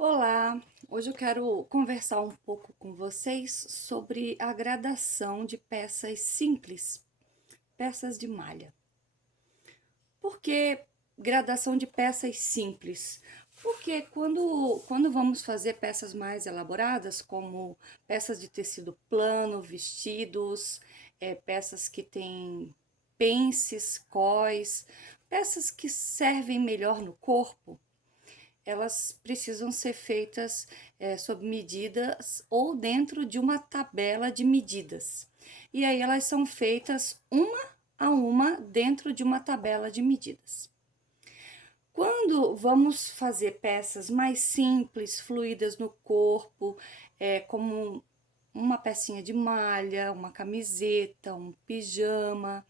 Olá, hoje eu quero conversar um pouco com vocês sobre a gradação de peças simples, peças de malha. Por que gradação de peças simples? Porque quando vamos fazer peças mais elaboradas, como peças de tecido plano, vestidos, peças que têm pences, cós, peças que servem melhor no corpo, elas precisam ser feitas sob medidas ou dentro de uma tabela de medidas. E aí elas são feitas uma a uma dentro de uma tabela de medidas. Quando vamos fazer peças mais simples, fluídas no corpo, como uma pecinha de malha, uma camiseta, um pijama,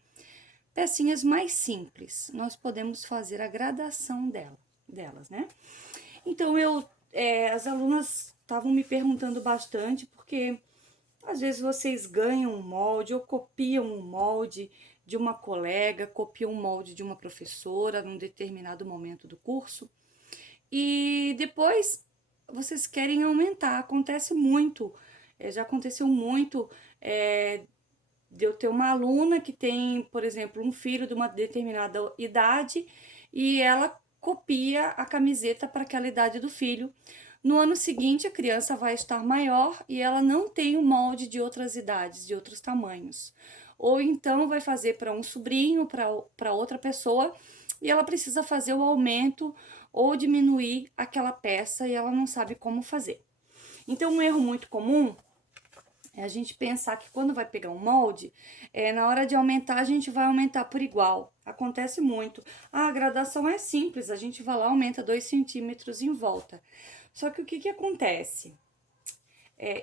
pecinhas mais simples, nós podemos fazer a gradação delas, né? Então as alunas estavam me perguntando bastante porque às vezes vocês ganham um molde ou copiam um molde de uma colega, copiam um molde de uma professora num determinado momento do curso e depois vocês querem aumentar. Acontece muito, já aconteceu muito de eu ter uma aluna que tem, por exemplo, um filho de uma determinada idade e ela copia a camiseta para aquela idade do filho. No ano seguinte, a criança vai estar maior e ela não tem o molde de outras idades, de outros tamanhos. Ou então vai fazer para um sobrinho, para outra pessoa, e ela precisa fazer o aumento ou diminuir aquela peça e ela não sabe como fazer. Então, um erro muito comum é a gente pensar que quando vai pegar um molde, na hora de aumentar, a gente vai aumentar por igual. Acontece muito. A gradação é simples, a gente vai lá, aumenta 2 centímetros em volta. Só que o que acontece?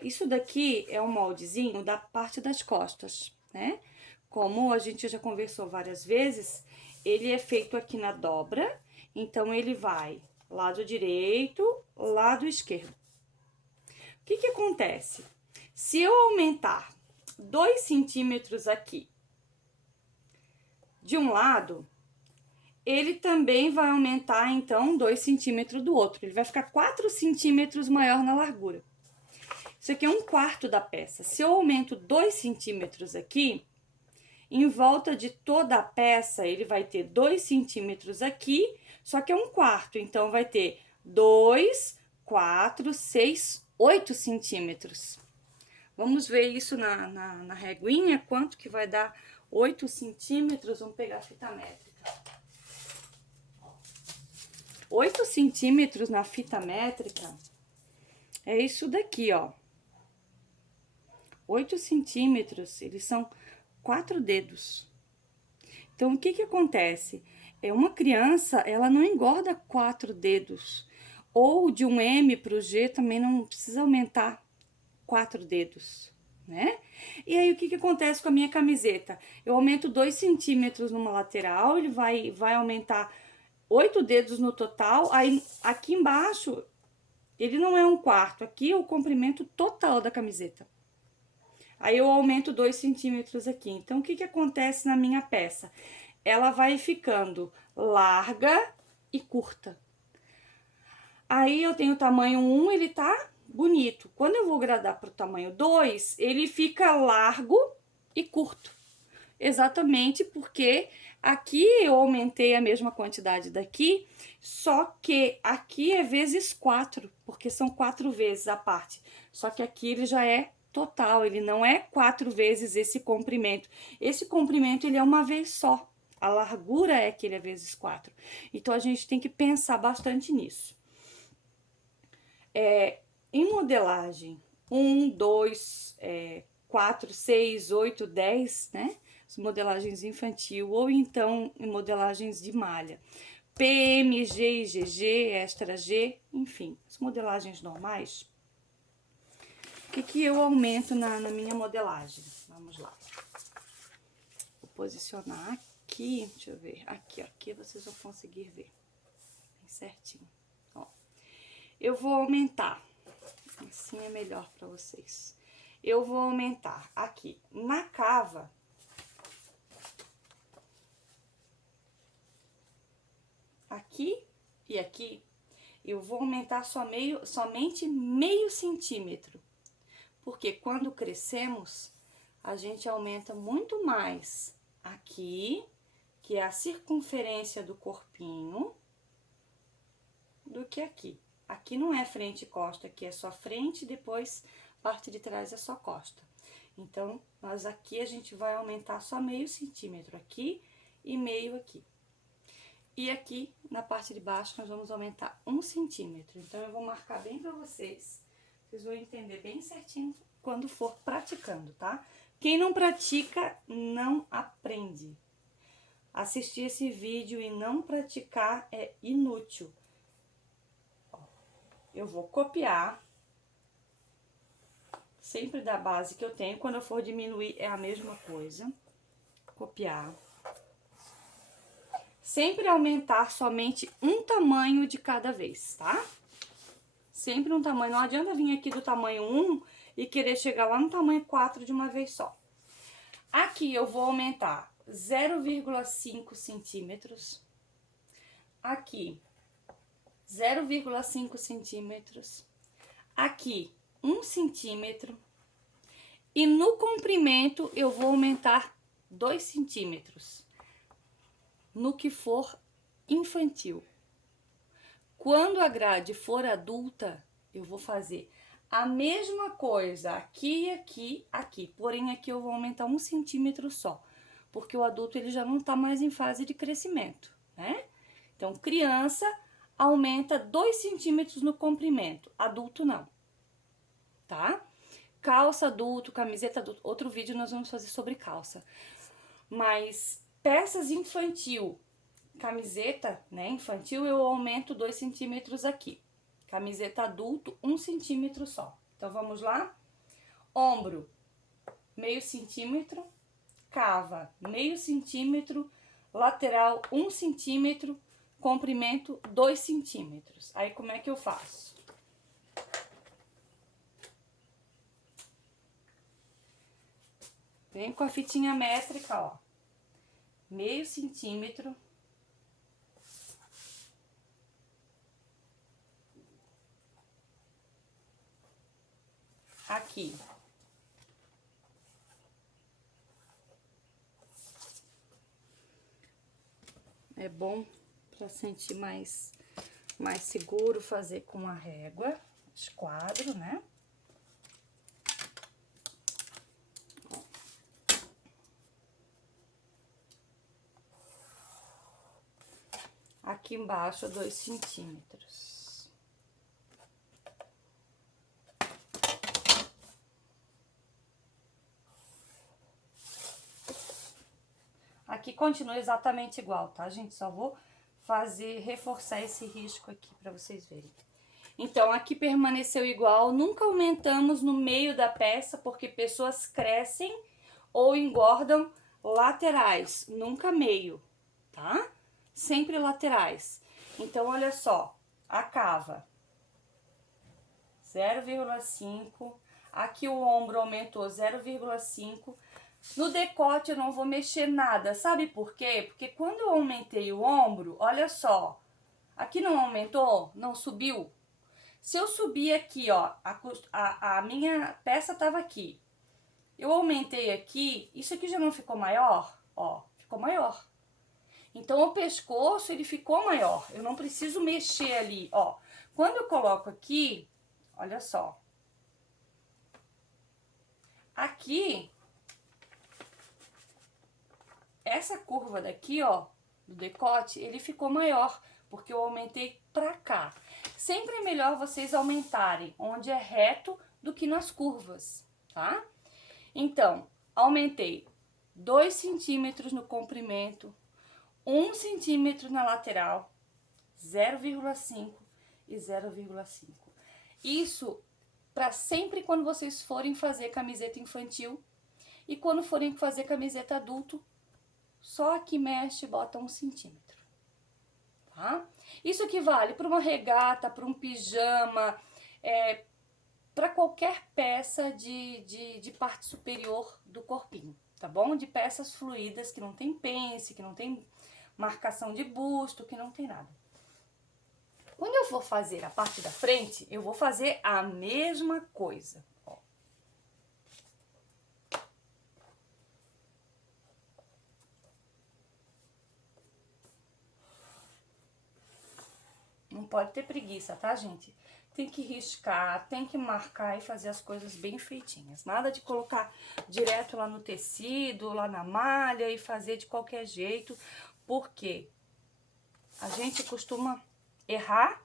Isso daqui é um moldezinho da parte das costas, né? Como a gente já conversou várias vezes, ele é feito aqui na dobra, então ele vai lado direito, lado esquerdo. O que acontece? Se eu aumentar 2 centímetros aqui de um lado, ele também vai aumentar, então, 2 centímetros do outro. Ele vai ficar 4 centímetros maior na largura. Isso aqui é um quarto da peça. Se eu aumento 2 centímetros aqui, em volta de toda a peça, ele vai ter 2 centímetros aqui, só que é um quarto. Então, vai ter 2, 4, 6, 8 centímetros. Vamos ver isso na reguinha, quanto que vai dar 8 centímetros. Vamos pegar a fita métrica. 8 centímetros na fita métrica é isso daqui, ó. 8 centímetros, eles são 4 dedos. Então, o que acontece? Uma criança, ela não engorda 4 dedos. Ou de um M para o G também não precisa aumentar 4 dedos, né? E aí, o que acontece com a minha camiseta? Eu aumento 2 centímetros numa lateral, ele vai aumentar 8 dedos no total, aí aqui embaixo, ele não é um quarto, aqui é o comprimento total da camiseta. Aí eu aumento 2 centímetros aqui. Então, o que acontece na minha peça? Ela vai ficando larga e curta. Aí eu tenho o tamanho 1, ele tá bonito. Quando eu vou gradar para o tamanho 2, ele fica largo e curto. Exatamente porque aqui eu aumentei a mesma quantidade daqui, só que aqui é vezes 4, porque são 4 vezes a parte. Só que aqui ele já é total, ele não é 4 vezes esse comprimento. Esse comprimento ele é uma vez só. A largura é que ele é vezes 4. Então a gente tem que pensar bastante nisso. Em modelagem 1, 2, 4, 6, 8, 10, né? As modelagens infantil ou então em modelagens de malha. PM, G, GG, extra G, enfim, as modelagens normais. O que eu aumento na minha modelagem? Vamos lá. Vou posicionar aqui, deixa eu ver. Aqui vocês vão conseguir ver bem certinho. Ó, eu vou aumentar. Assim é melhor para vocês. Eu vou aumentar aqui na cava. Aqui e aqui, eu vou aumentar somente meio centímetro. Porque quando crescemos, a gente aumenta muito mais aqui, que é a circunferência do corpinho, do que aqui. Aqui não é frente e costa, aqui é só frente e depois parte de trás é só costa. Então, nós aqui a gente vai aumentar só meio centímetro aqui e meio aqui. E aqui, na parte de baixo, nós vamos aumentar 1 centímetro. Então, eu vou marcar bem pra vocês. Vocês vão entender bem certinho quando for praticando, tá? Quem não pratica, não aprende. Assistir esse vídeo e não praticar é inútil. Ó, eu vou copiar. Sempre da base que eu tenho. Quando eu for diminuir, é a mesma coisa. Copiar. Sempre aumentar somente um tamanho de cada vez, tá? Sempre um tamanho. Não adianta vir aqui do tamanho 1 e querer chegar lá no tamanho 4 de uma vez só. Aqui eu vou aumentar 0,5 centímetros. Aqui, 0,5 centímetros. Aqui, 1 centímetro. E no comprimento, eu vou aumentar 2 centímetros. No que for infantil. Quando a grade for adulta, eu vou fazer a mesma coisa aqui, aqui, aqui. Porém, aqui eu vou aumentar 1 centímetro só. Porque o adulto, ele já não tá mais em fase de crescimento, né? Então, criança aumenta 2 centímetros no comprimento. Adulto, não. Tá? Calça adulto, camiseta adulto. Outro vídeo nós vamos fazer sobre calça. Mas peças infantil, camiseta, né, infantil, eu aumento 2 centímetros aqui. Camiseta adulto, 1 centímetro só. Então, vamos lá? Ombro, meio centímetro. Cava, meio centímetro. Lateral, 1 centímetro. Comprimento, 2 centímetros. Aí, como é que eu faço? Vem com a fitinha métrica, ó. Meio centímetro. Aqui. É bom para sentir mais seguro fazer com a régua, esquadro, né? Aqui embaixo, 2 centímetros. Aqui continua exatamente igual, tá, gente? Só vou reforçar esse risco aqui pra vocês verem. Então, aqui permaneceu igual, nunca aumentamos no meio da peça, porque pessoas crescem ou engordam laterais, nunca meio, tá? Sempre laterais. Então, olha só, a cava, 0,5, aqui o ombro aumentou 0,5, no decote eu não vou mexer nada, sabe por quê? Porque quando eu aumentei o ombro, olha só, aqui não aumentou, não subiu. Se eu subir aqui, ó, a minha peça tava aqui, eu aumentei aqui, isso aqui já não ficou maior? Ó, ficou maior. Então, o pescoço, ele ficou maior. Eu não preciso mexer ali, ó. Quando eu coloco aqui, olha só. Aqui, essa curva daqui, ó, do decote, ele ficou maior, porque eu aumentei pra cá. Sempre é melhor vocês aumentarem onde é reto do que nas curvas, tá? Então, aumentei 2 centímetros no comprimento, 1 centímetro na lateral, 0,5 e 0,5. Isso para sempre quando vocês forem fazer camiseta infantil e quando forem fazer camiseta adulto, só aqui mexe e bota 1 centímetro, tá? Isso equivale para uma regata, para um pijama, para qualquer peça de parte superior do corpinho, tá bom? De peças fluídas que não tem pence, que não tem marcação de busto, que não tem nada. Quando eu for fazer a parte da frente, eu vou fazer a mesma coisa, ó. Não pode ter preguiça, tá, gente? Tem que riscar, tem que marcar e fazer as coisas bem feitinhas. Nada de colocar direto lá no tecido, lá na malha e fazer de qualquer jeito, porque a gente costuma errar,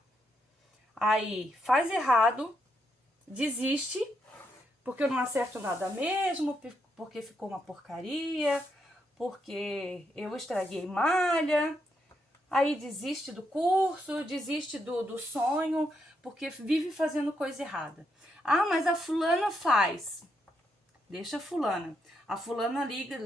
aí faz errado, desiste, porque eu não acerto nada mesmo, porque ficou uma porcaria, porque eu estraguei malha. Aí desiste do curso, desiste do sonho, porque vive fazendo coisa errada. Ah, mas a fulana faz. Deixa a fulana. A fulana liga,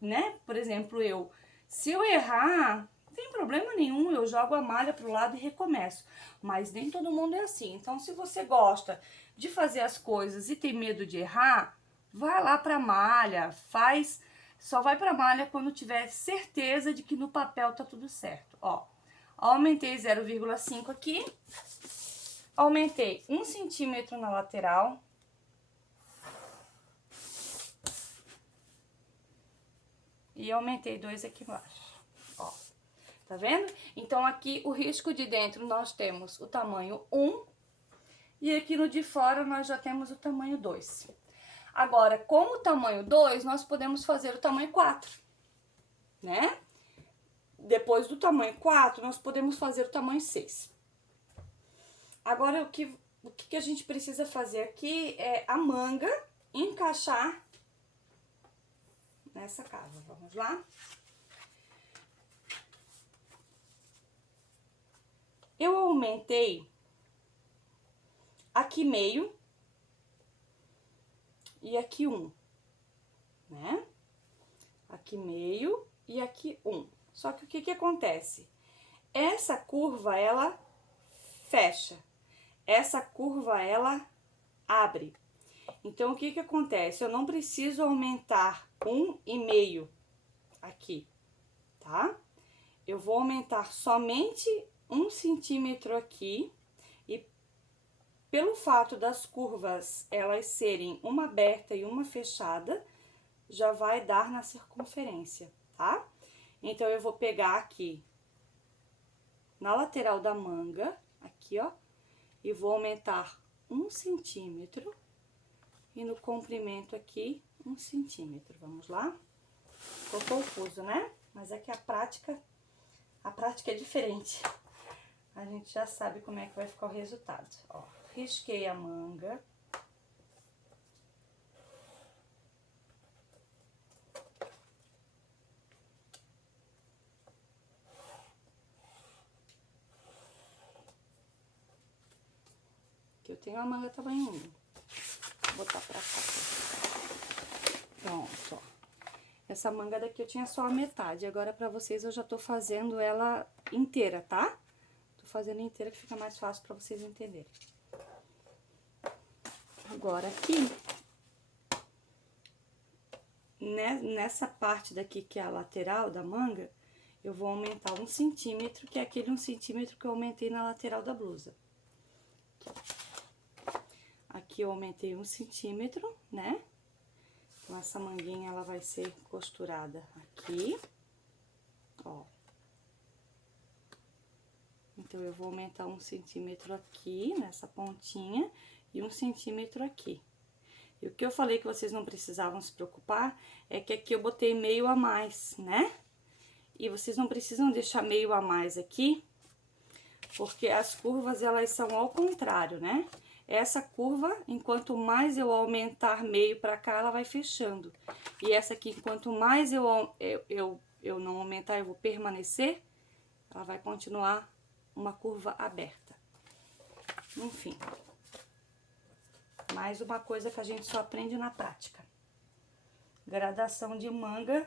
né? Por exemplo, eu. Se eu errar, não tem problema nenhum, eu jogo a malha pro lado e recomeço. Mas nem todo mundo é assim. Então, se você gosta de fazer as coisas e tem medo de errar, vai lá pra malha, faz. Só vai pra malha quando tiver certeza de que no papel tá tudo certo. Ó, aumentei 0,5 aqui, aumentei 1 centímetro na lateral. E aumentei 2 aqui embaixo, ó. Tá vendo? Então, aqui o risco de dentro nós temos o tamanho 1 e aqui no de fora nós já temos o tamanho 2. Agora, como o tamanho 2, nós podemos fazer o tamanho 4, né? Depois do tamanho 4, nós podemos fazer o tamanho 6. Agora, o que a gente precisa fazer aqui é a manga encaixar nessa casa. Vamos lá? Eu aumentei aqui meio e aqui 1, né? Aqui meio e aqui 1. Só que o que acontece? Essa curva, ela fecha. Essa curva, ela abre. Então, o que acontece? Eu não preciso aumentar 1,5 aqui, tá? Eu vou aumentar somente 1 centímetro aqui. E pelo fato das curvas, elas serem uma aberta e uma fechada, já vai dar na circunferência, tá? Então, eu vou pegar aqui na lateral da manga, aqui, ó, e vou aumentar 1 centímetro. E no comprimento aqui, 1 centímetro. Vamos lá? Ficou confuso, né? Mas é que a prática é diferente. A gente já sabe como é que vai ficar o resultado. Ó, risquei a manga. Que eu tenho a manga tamanho 1. Vou botar pra cá. Pronto, ó. Essa manga daqui eu tinha só a metade. Agora, pra vocês, eu já tô fazendo ela inteira, tá? Tô fazendo inteira que fica mais fácil pra vocês entenderem. Agora, aqui, nessa parte daqui, que é a lateral da manga, eu vou aumentar 1 centímetro, que é aquele 1 centímetro que eu aumentei na lateral da blusa. Aqui eu aumentei 1 centímetro, né? Então, essa manguinha, ela vai ser costurada aqui, ó. Então, eu vou aumentar 1 centímetro aqui, nessa pontinha, e 1 centímetro aqui. E o que eu falei que vocês não precisavam se preocupar, é que aqui eu botei meio a mais, né? E vocês não precisam deixar meio a mais aqui, porque as curvas, elas são ao contrário, né? Essa curva, enquanto mais eu aumentar meio pra cá, ela vai fechando. E essa aqui, enquanto mais eu não aumentar, eu vou permanecer, ela vai continuar uma curva aberta. Enfim. Mais uma coisa que a gente só aprende na prática. Gradação de manga,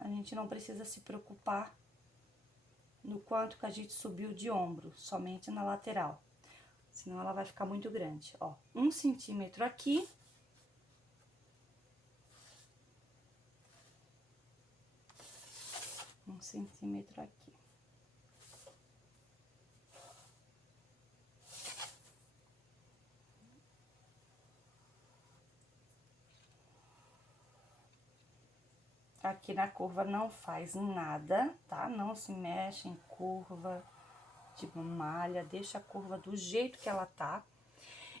a gente não precisa se preocupar no quanto que a gente subiu de ombro, somente na lateral. Senão ela vai ficar muito grande, ó. 1 centímetro aqui. Um centímetro aqui. aqui na curva não faz nada, tá? Não se mexe em curva de malha, deixa a curva do jeito que ela tá.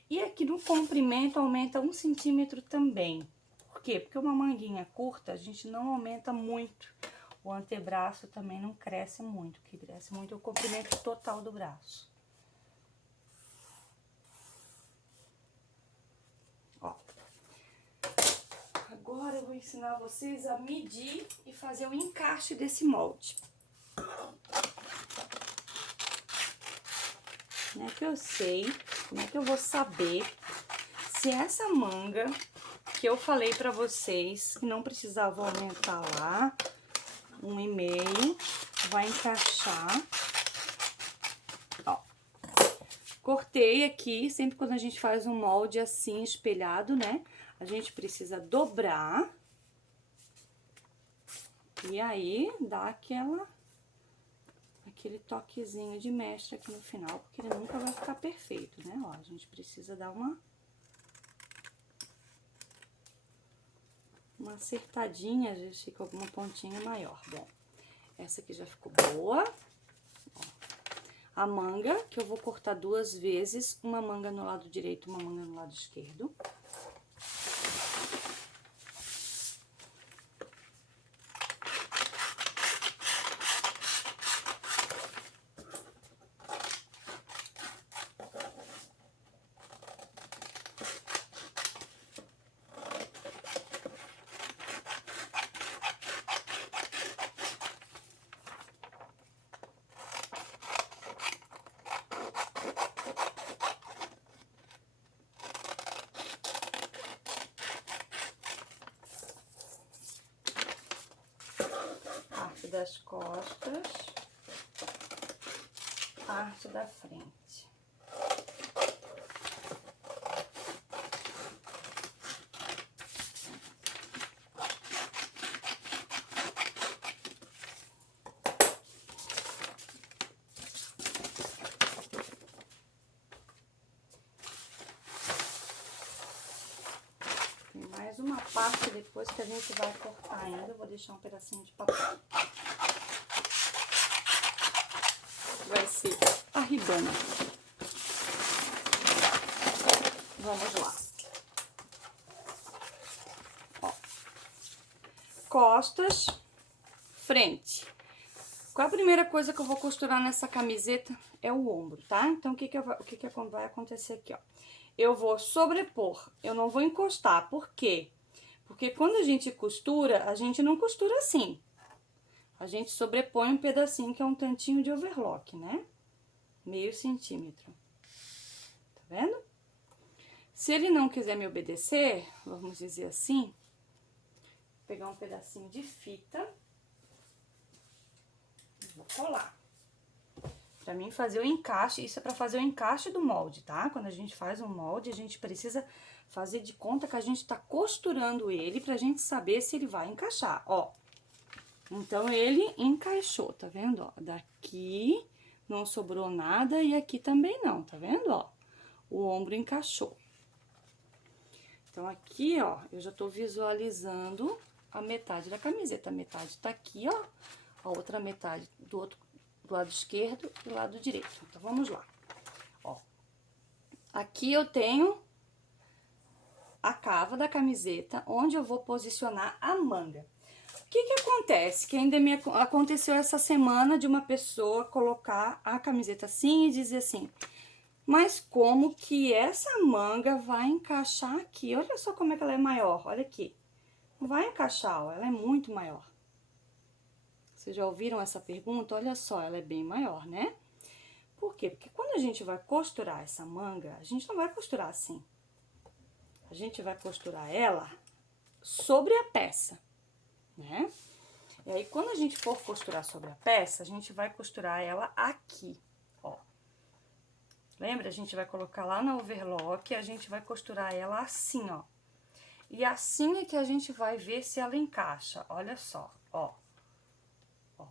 E aqui no comprimento aumenta 1 centímetro também. Por quê? Porque uma manguinha curta, a gente não aumenta muito. O antebraço também não cresce muito, o que cresce muito é o comprimento total do braço. Ó. Agora eu vou ensinar vocês a medir e fazer o encaixe desse molde. Como é que eu sei, como é que eu vou saber se essa manga que eu falei pra vocês que não precisava aumentar lá 1,5 vai encaixar. Ó, cortei aqui, sempre quando a gente faz um molde assim espelhado, né? A gente precisa dobrar e aí dá aquele toquezinho de mestre aqui no final, porque ele nunca vai ficar perfeito, né? Ó, a gente precisa dar uma acertadinha, às vezes fica alguma pontinha maior. Bom, essa aqui já ficou boa. Ó, a manga, que eu vou cortar 2 vezes, uma manga no lado direito, uma manga no lado esquerdo. Parte das costas, parte da frente. Tem mais uma parte depois que a gente vai cortar ainda, eu vou deixar um pedacinho de papel. Vai ser a ribana. Vamos lá. Ó. Costas, frente. Qual a primeira coisa que eu vou costurar nessa camiseta? É o ombro, tá? Então, o que vai acontecer aqui, ó? Eu vou sobrepor, eu não vou encostar. Por quê? Porque quando a gente costura, a gente não costura assim. A gente sobrepõe um pedacinho que é um tantinho de overlock, né? Meio centímetro. Tá vendo? Se ele não quiser me obedecer, vamos dizer assim, vou pegar um pedacinho de fita e vou colar. Pra mim fazer o encaixe, isso é pra fazer o encaixe do molde, tá? Quando a gente faz um molde, a gente precisa fazer de conta que a gente tá costurando ele pra gente saber se ele vai encaixar, ó. Então, ele encaixou, tá vendo, ó? Daqui não sobrou nada e aqui também não, tá vendo, ó? O ombro encaixou. Então, aqui, ó, eu já tô visualizando a metade da camiseta. A metade tá aqui, ó. A outra metade do lado esquerdo e do lado direito. Então, vamos lá. Ó. Aqui eu tenho a cava da camiseta, onde eu vou posicionar a manga. O que acontece? Que ainda me aconteceu essa semana de uma pessoa colocar a camiseta assim e dizer assim, mas como que essa manga vai encaixar aqui? Olha só como é que ela é maior, olha aqui. Não vai encaixar, ó, ela é muito maior. Vocês já ouviram essa pergunta? Olha só, ela é bem maior, né? Por quê? Porque quando a gente vai costurar essa manga, a gente não vai costurar assim. A gente vai costurar ela sobre a peça, né? E aí, quando a gente for costurar sobre a peça, a gente vai costurar ela aqui, ó. Lembra? A gente vai colocar lá na overlock e a gente vai costurar ela assim, ó. E assim é que a gente vai ver se ela encaixa, olha só, ó. Ó.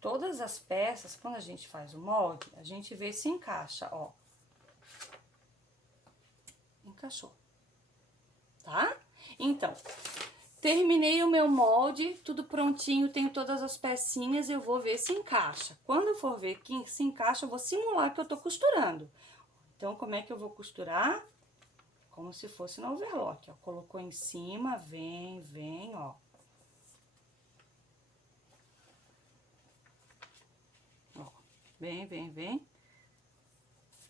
Todas as peças, quando a gente faz o molde, a gente vê se encaixa, ó. Encaixou. tá? Então, terminei o meu molde, tudo prontinho, tenho todas as pecinhas, eu vou ver se encaixa. Quando eu for ver que se encaixa, eu vou simular que eu tô costurando. Então, como é que eu vou costurar? Como se fosse no overlock, ó. Colocou em cima, vem, vem, ó. Ó, vem, vem, vem.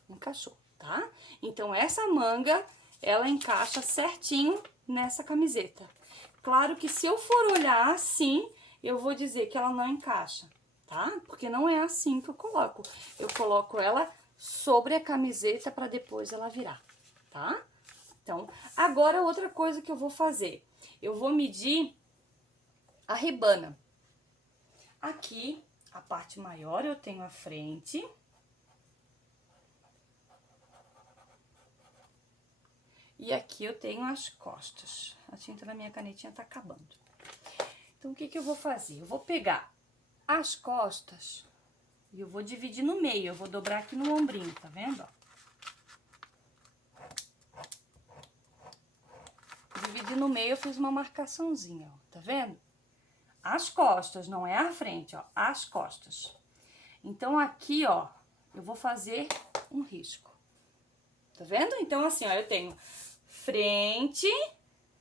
Encaixou, tá? Então, essa manga, ela encaixa certinho nessa camiseta. Claro que se eu for olhar assim, eu vou dizer que ela não encaixa, tá? Porque não é assim que eu coloco. Eu coloco ela sobre a camiseta para depois ela virar, tá? Então, agora outra coisa que eu vou fazer. Eu vou medir a ribana. Aqui, a parte maior eu tenho a frente. E aqui eu tenho as costas. A tinta na minha canetinha tá acabando. Então, o que que eu vou fazer? Eu vou pegar as costas e eu vou dividir no meio. Eu vou dobrar aqui no ombrinho, tá vendo? Ó. Dividir no meio, eu fiz uma marcaçãozinha, ó. Tá vendo? As costas, não é a frente, ó. As costas. Então, aqui, ó, eu vou fazer um risco. Tá vendo? Então, assim, ó, eu tenho frente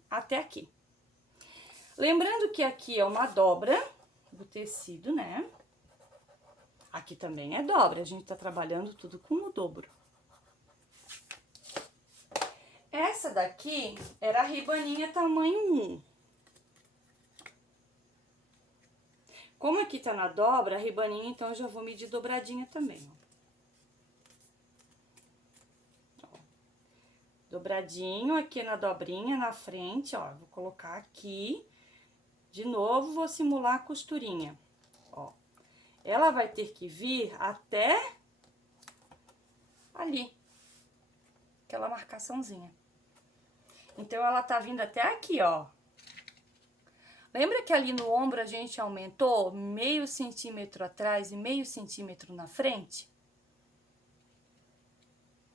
até aqui. Lembrando que aqui é uma dobra do tecido, né? Aqui também é dobra, a gente tá trabalhando tudo com o dobro. Essa daqui era a ribaninha tamanho 1. Como aqui tá na dobra, a ribaninha, então eu já vou medir dobradinha também, ó. Dobradinho aqui na dobrinha, na frente, ó. Vou colocar aqui. De novo, vou simular a costurinha, ó. Ela vai ter que vir até ali, aquela marcaçãozinha. Então, ela tá vindo até aqui, ó. Lembra que ali no ombro a gente aumentou meio centímetro atrás e meio centímetro na frente?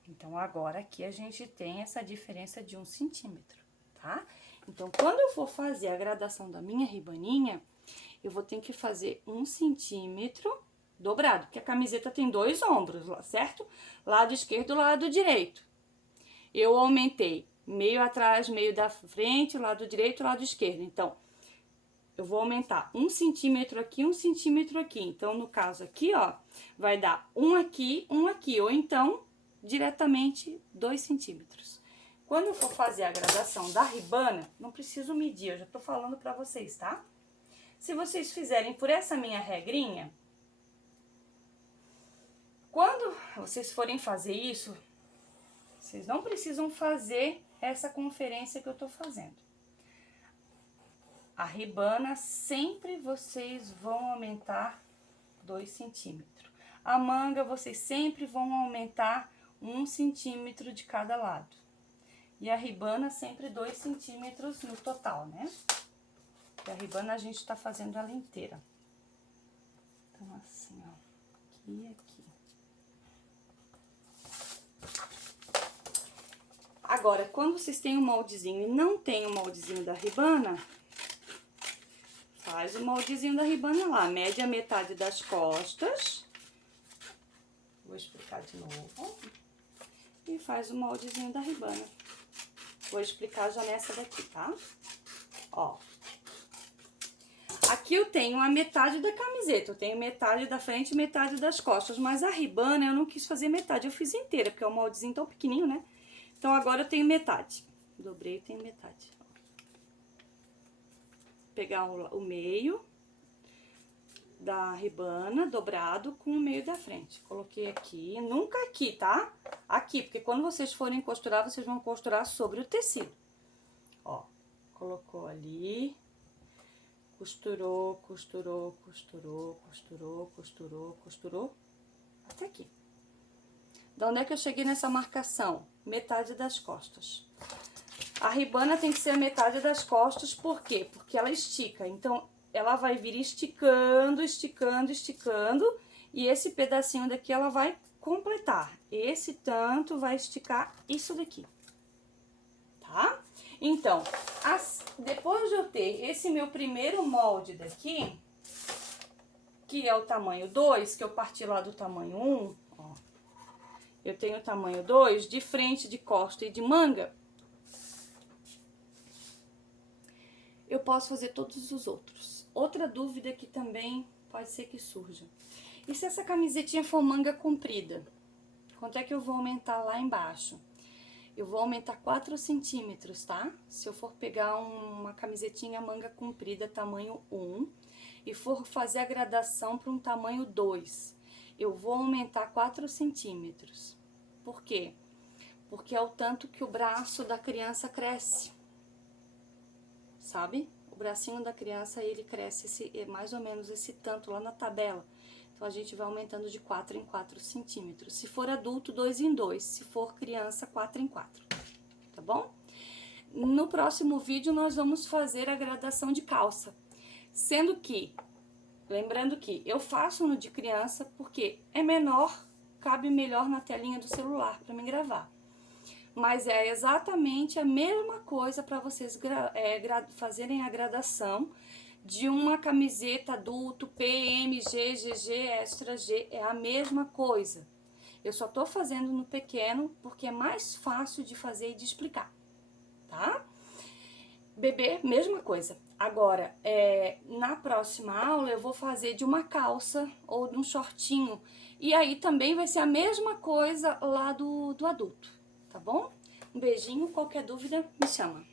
Então, agora aqui a gente tem essa diferença de 1 centímetro, tá? Então, quando eu for fazer a gradação da minha ribaninha, eu vou ter que fazer 1 centímetro dobrado, porque a camiseta tem 2 ombros, certo? Lado esquerdo e lado direito. Eu aumentei meio atrás, meio da frente, lado direito e lado esquerdo. Então, eu vou aumentar 1 centímetro aqui, 1 centímetro aqui. Então, no caso aqui, ó, vai dar um aqui, ou então, diretamente 2 centímetros. Quando eu for fazer a gradação da ribana, não preciso medir, eu já tô falando pra vocês, tá? Se vocês fizerem por essa minha regrinha, quando vocês forem fazer isso, vocês não precisam fazer essa conferência que eu tô fazendo. A ribana, sempre vocês vão aumentar 2 centímetros. A manga, vocês sempre vão aumentar 1 centímetro de cada lado. E a ribana, sempre 2 centímetros no total, né? E a ribana, a gente tá fazendo ela inteira. Então, assim, ó, aqui e aqui. Agora, quando vocês têm um moldezinho e não tem o moldezinho da ribana, faz o moldezinho da ribana lá, mede a metade das costas. Vou explicar de novo. E faz o moldezinho da ribana. Vou explicar já nessa daqui, tá? Ó. Aqui eu tenho a metade da camiseta, eu tenho metade da frente e metade das costas, mas a ribana eu não quis fazer metade, eu fiz inteira, porque é um moldezinho tão pequenininho, né? Então, agora eu tenho metade. Dobrei e tenho metade. Pegar o meio da ribana dobrado com o meio da frente. Coloquei aqui, nunca aqui, tá? Aqui, porque quando vocês forem costurar, vocês vão costurar sobre o tecido. Ó, colocou ali, costurou, costurou, costurou, costurou, costurou, costurou, até aqui. Da onde é que eu cheguei nessa marcação? Metade das costas. A ribana tem que ser a metade das costas, por quê? Porque ela estica, então ela vai vir esticando, esticando, esticando, e esse pedacinho daqui ela vai completar. Esse tanto vai esticar isso daqui, tá? Então, depois de eu ter esse meu primeiro molde daqui, que é o tamanho 2, que eu parti lá do tamanho 1, ó. Eu tenho o tamanho 2 de frente, de costa e de manga. Eu posso fazer todos os outros. Outra dúvida que também pode ser que surja. E se essa camisetinha for manga comprida? Quanto é que eu vou aumentar lá embaixo? Eu vou aumentar 4 centímetros, tá? Se eu for pegar uma camisetinha manga comprida tamanho 1 e for fazer a gradação para um tamanho 2, eu vou aumentar 4 centímetros. Por quê? Porque é o tanto que o braço da criança cresce, sabe? O bracinho da criança, ele cresce mais ou menos esse tanto lá na tabela. Então, a gente vai aumentando de 4 em 4 centímetros. Se for adulto, 2 em 2. Se for criança, 4 em 4. Tá bom? No próximo vídeo, nós vamos fazer a gradação de calça. Sendo que, lembrando que eu faço no de criança porque é menor, cabe melhor na telinha do celular para me gravar. Mas é exatamente a mesma coisa para vocês fazerem a gradação de uma camiseta adulto, PM, G, GG, Extra G, é a mesma coisa. Eu só tô fazendo no pequeno porque é mais fácil de fazer e de explicar, tá? Bebê, mesma coisa. Agora, na próxima aula eu vou fazer de uma calça ou de um shortinho. E aí também vai ser a mesma coisa lá do adulto, tá bom? Um beijinho, qualquer dúvida me chama.